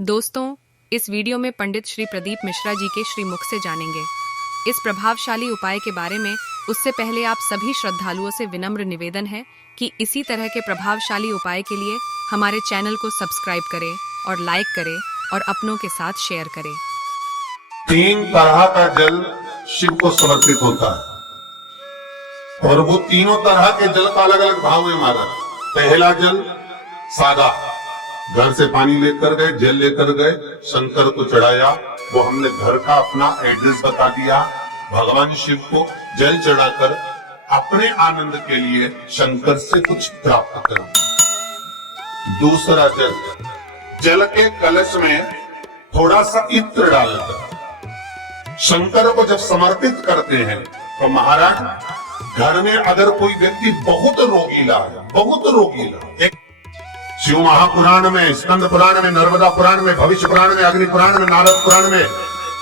दोस्तों, इस वीडियो में पंडित श्री प्रदीप मिश्रा जी के श्रीमुख से जानेंगे इस प्रभावशाली उपाय के बारे में। उससे पहले आप सभी श्रद्धालुओं से विनम्र निवेदन है कि इसी तरह के प्रभावशाली उपाय के लिए हमारे चैनल को सब्सक्राइब करें और लाइक करें और अपनों के साथ शेयर करें। 3 तरह का जल शिव को समर्पित होता है और वो तीनों तरह के जल का अलग अलग भाव है महाराज। पहला जल सादा, घर से पानी लेकर गए, जल लेकर गए, शंकर को चढ़ाया। वो हमने घर का अपना एड्रेस बता दिया, भगवान शिव को जल चढ़ाकर अपने आनंद के लिए शंकर से कुछ प्राप्त करना। दूसरा जल, जल के कलश में थोड़ा सा इत्र डालकर शंकर को जब समर्पित करते हैं तो महाराज घर में अगर कोई व्यक्ति बहुत रोगीला है, शिव महापुराण में, स्कंद पुराण में, नर्मदा पुराण में, भविष्य पुराण में, अग्नि पुराण में, नारद पुराण में,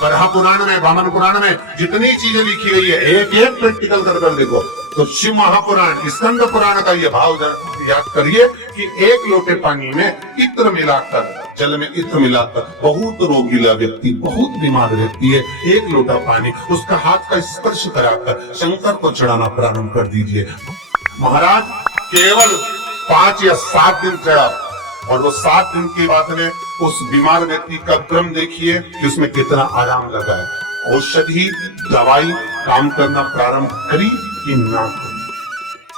बरहा पुराण में, वामन पुराण में जितनी चीजें लिखी गई है, एक एक प्रैक्टिकल कर देखो तो शिव महापुराण, स्कंद पुराण का ये भाव याद करिए कि 1 लोटे पानी में इत्र मिलाकर, जल में इत्र मिलाकर, बहुत रोगीला व्यक्ति, बहुत बीमार व्यक्ति है, 1 लोटा पानी उसका हाथ का स्पर्श कराकर शंकर को चढ़ाना प्रारंभ कर दीजिए। महाराज केवल 5 या 7 दिन चढ़ा और वो 7 दिन के बाद में उस बीमार व्यक्ति का क्रम देखिए कि उसमें कितना आराम लगा है। औषधि दवाई काम करना प्रारंभ करी कि ना करी,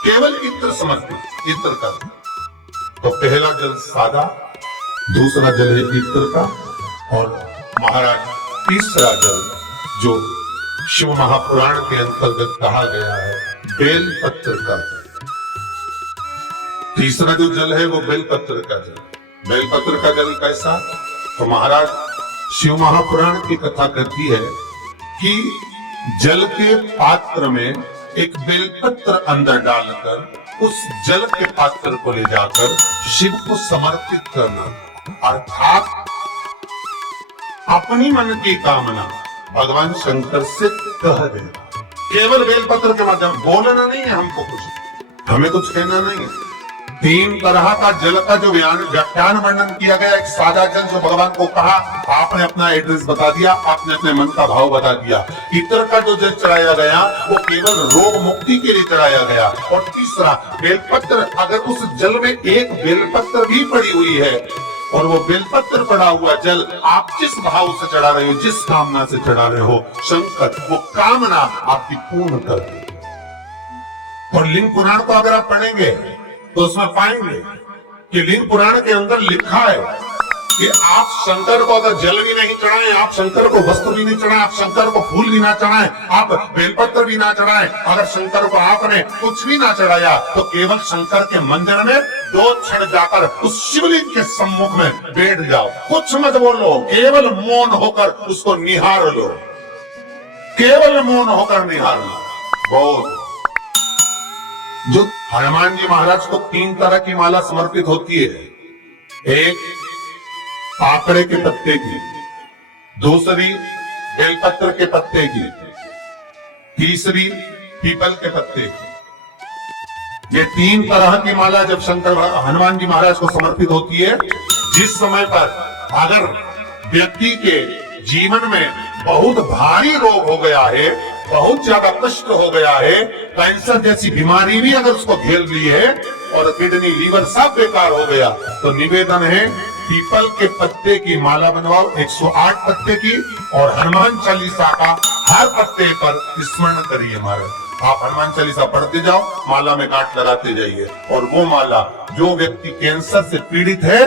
केवल इत्र समर्पित, इत्र का। तो पहला जल सादा, दूसरा जल है इत्र का, और महाराज तीसरा जल जो शिव महापुराण के अंतर्गत कहा गया है बेल पत्र का जल। तीसरा जो जल है वो बेलपत्र का जल। बेलपत्र का जल कैसा? तो महाराज शिव महापुराण की कथा कहती है कि जल के पात्र में एक बेलपत्र अंदर डालकर उस जल के पात्र को ले जाकर शिव को समर्पित करना, अर्थात अपनी मन की कामना भगवान शंकर से कह देना। केवल बेलपत्र के माध्यम, बोलना नहीं है हमको, कुछ हमें कुछ कहना नहीं है। 3 तरह का जल का जो व्याख्यान वर्णन किया गया, एक सादा जल जो भगवान को कहा, आपने अपना एड्रेस बता दिया, आपने अपने मन का भाव बता दिया। इत्र का जो जल चढ़ाया गया वो केवल रोग मुक्ति के लिए चढ़ाया गया। और तीसरा बेलपत्र, अगर उस जल में एक बेलपत्र भी पड़ी हुई है और वो बेलपत्र पड़ा हुआ जल आप जिस भाव से चढ़ा रहे हो, जिस कामना से चढ़ा रहे हो, शंकर वो कामना आपकी पूर्ण कर दे। और लिंग पुराण को अगर आप पढ़ेंगे तो उसमें पाएंगे कि लिंग पुराण के अंदर लिखा है कि आप शंकर को अगर जल भी नहीं चढ़ाएं, आप शंकर को वस्त्र भी नहीं चढ़ाएं, आप शंकर को फूल भी ना चढ़ाएं, आप बेलपत्र भी ना चढ़ाएं, अगर शंकर को आपने कुछ भी ना चढ़ाया तो केवल शंकर के मंदिर में 2 क्षण जाकर उस शिवलिंग के सम्मुख में बैठ जाओ, कुछ मत बोलो, केवल मौन होकर उसको निहार लो, केवल मौन होकर निहार लो। बहुत जो हनुमान जी महाराज को 3 तरह की माला समर्पित होती है, एक आकड़े के पत्ते की, दूसरी बेलपत्र के पत्ते की, तीसरी पीपल के पत्ते की। ये 3 तरह की माला जब शंकर हनुमान जी महाराज को समर्पित होती है, जिस समय पर अगर व्यक्ति के जीवन में बहुत भारी रोग हो गया है, बहुत ज्यादा कष्ट हो गया है, कैंसर जैसी बीमारी भी अगर उसको घेर ली है और किडनी लीवर सब बेकार हो गया, तो निवेदन है पीपल के पत्ते की माला बनवाओ, 108 पत्ते की, और हनुमान चालीसा का हर पत्ते पर स्मरण करिए महाराज। आप हनुमान चालीसा पढ़ते जाओ, माला में गांठ लगाते जाइए, और वो माला जो व्यक्ति कैंसर से पीड़ित है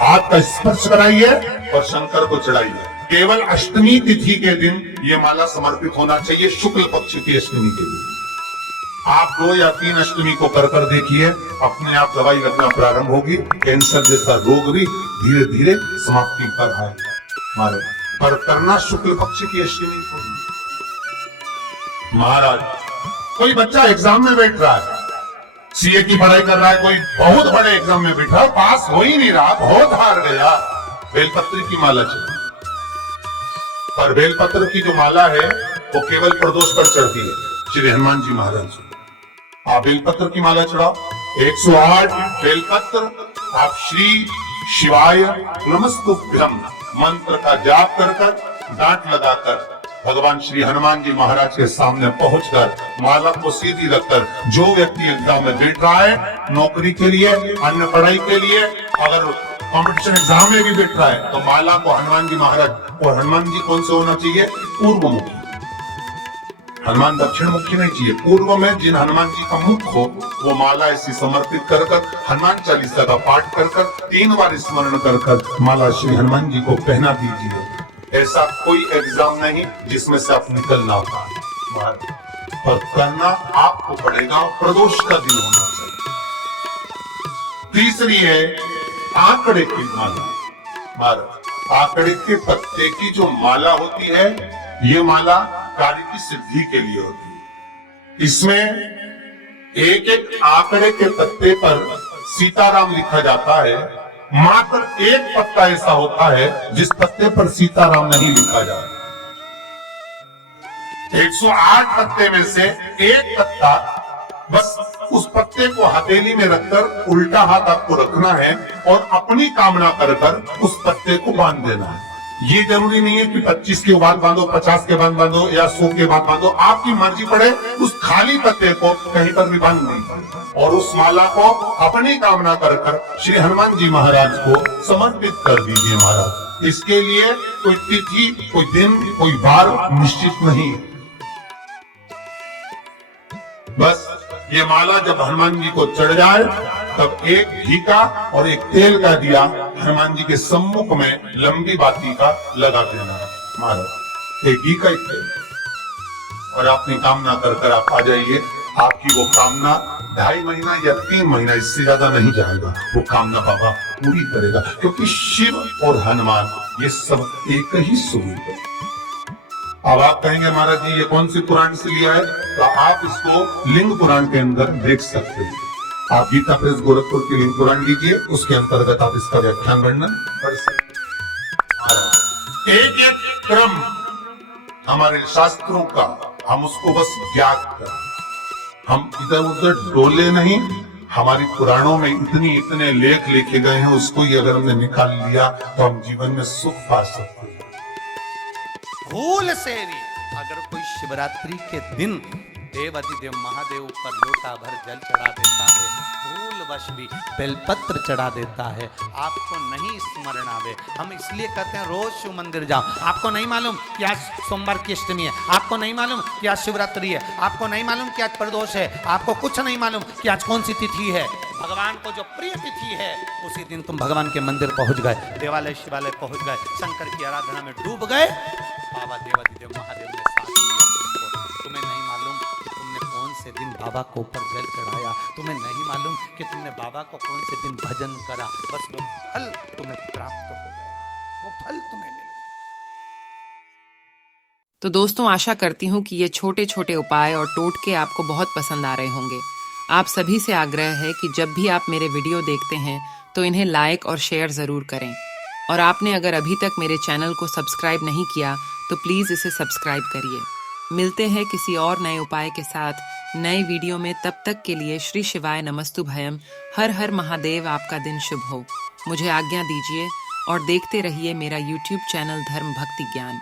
हाथ का स्पर्श कराइए और शंकर को चढ़ाइए। केवल अष्टमी तिथि के दिन ये माला समर्पित होना चाहिए, शुक्ल पक्ष की अष्टमी के दिन। आप 2 या 3 अष्टमी को कर देखिए, अपने आप दवाई लगना प्रारंभ होगी, कैंसर जैसा रोग भी धीरे धीरे समाप्ति पर है। पर करना शुक्ल पक्ष की अष्टमी को। महाराज कोई बच्चा एग्जाम में बैठ रहा है, सीए की पढ़ाई कर रहा है, कोई बहुत बड़े एग्जाम में बैठा, पास हो ही नहीं रहा, बहुत हार गया, बेलपत्र की माला चाहिए। पर बेलपत्र की जो माला है वो केवल प्रदोष पर चढ़ती है, श्री हनुमान जी महाराज। आप बेलपत्र की माला चढ़ाओ, 108 बेलपत्र आप श्री शिवाय नमस्तुभ्यम मंत्र का जाप कर कर डांट लगाकर भगवान श्री हनुमान जी महाराज के सामने पहुंचकर माला को सीधी रखकर जो व्यक्ति एग्जाम में बैठ रहा है नौकरी के लिए, अन्य पढ़ाई के लिए, अगर कंपटीशन एग्जाम में भी बैठ रहा है तो माला को हनुमान जी महाराज, और हनुमान जी कौन से होना चाहिए? पूर्वमुखी। हनुमान दक्षिण मुखी नहीं चाहिए, पूर्व में जिन हनुमान जी का मुख हो वो माला ऐसी समर्पित कर कर हनुमान चालीसा का पाठ कर कर 3 बार स्मरण कर कर माला श्री हनुमान जी को पहना दीजिए। ऐसा कोई एग्जाम नहीं जिसमें से आप निकलना होगा, पर करना आपको पड़ेगा। प्रदोष का दिन होना चाहिए। तीसरी है आंकड़े की माला। आंकड़े के पत्ते की जो माला होती है, ये माला कार्य की सिद्धि के लिए होती है। इसमें एक एक आंकड़े के पत्ते पर सीताराम लिखा जाता है। मात्र एक पत्ता ऐसा होता है जिस पत्ते पर सीताराम नहीं लिखा जाता। 108 पत्ते में से एक पत्ता, बस उस पत्ते को हथेली में रखकर उल्टा हाथ आपको रखना है और अपनी कामना कर कर उस पत्ते को बांध देना है। ये जरूरी नहीं है कि 25 के बाद बांधो, 50 के बाद बांधो या 100 के बाद बांधो, आपकी मर्जी पड़े। उस खाली पत्ते को कहीं पर भी बांध नहीं और उस माला को अपनी कामना कर कर श्री हनुमान जी महाराज को समर्पित कर दीजिए महाराज। इसके लिए कोई तिथि, कोई दिन, कोई बार निश्चित नहीं है। बस ये माला जब हनुमान जी को चढ़ जाए तब एक घी का और एक तेल का दिया हनुमान जी के सम्मुख में लंबी बाती का लगा देना महाराज। एक घी का एक तेल, और अपनी कामना कर कर आप आ जाइए। आपकी वो कामना 2.5 महीना या 3 महीना, इससे ज्यादा नहीं जाएगा, वो कामना बाबा पूरी करेगा। क्योंकि शिव और हनुमान ये सब एक ही स्वरूप है। अब आप कहेंगे महाराज जी ये कौन सी पुराण से लिया है, तो आप इसको लिंग पुराण के अंदर देख सकते हैं। आप गीता प्रेस गोरखपुर की लिंग पुराण लीजिए, उसके अंतर्गत आप इसका व्याख्यान वर्णन पढ़ सकते। एक एक क्रम हमारे शास्त्रों का हम उसको बस ज्ञात करें, हम इधर उधर डोले नहीं। हमारी पुराणों में इतने लेख लिखे गए हैं, उसको ही अगर हमने निकाल लिया तो हम जीवन में सुख पा सकते हैं। भूल से भी अगर कोई शिवरात्रि के दिन देवाधिदेव महादेव पर लोटा भर जल चढ़ा देता है, भूलवश भी बेलपत्र चढ़ा देता है, आपको नहीं स्मरण आवे। हम इसलिए कहते हैं रोज शिव मंदिर जाओ। आपको नहीं मालूम कि आज सोमवार की अष्टमी है, आपको नहीं मालूम कि आज शिवरात्रि है, आपको नहीं मालूम कि आज प्रदोष है, आपको कुछ नहीं मालूम कि आज कौन सी तिथि है। भगवान को जो प्रिय तिथि है उसी दिन तुम भगवान के मंदिर पहुंच गए, देवालय शिवालय पहुंच गए, शंकर की आराधना में डूब गए, बाबा देवाधिदेव महादेव ने साथ लिया तुमको। तुम्हें नहीं मालूम कि तुमने कौन से दिन बाबा को ऊपर जल चढ़ाया, तुम्हें नहीं मालूम कि तुमने बाबा को कौन से दिन भजन करा, बस वो फल तुम्हें प्राप्त हो गया, वो फल तुम्हें मिल गया। तो दोस्तों, आशा करती हूँ कि ये छोटे छोटे उपाय और टोटके आपको बहुत पसंद आ रहे होंगे। आप सभी से आग्रह है कि जब भी आप मेरे वीडियो देखते हैं तो इन्हें लाइक और शेयर ज़रूर करें। और आपने अगर अभी तक मेरे चैनल को सब्सक्राइब नहीं किया तो प्लीज़ इसे सब्सक्राइब करिए। मिलते हैं किसी और नए उपाय के साथ नए वीडियो में। तब तक के लिए श्री शिवाय नमस्तुभयम। हर हर महादेव। आपका दिन शुभ हो। मुझे आज्ञा दीजिए और देखते रहिए मेरा YouTube चैनल धर्म भक्ति ज्ञान।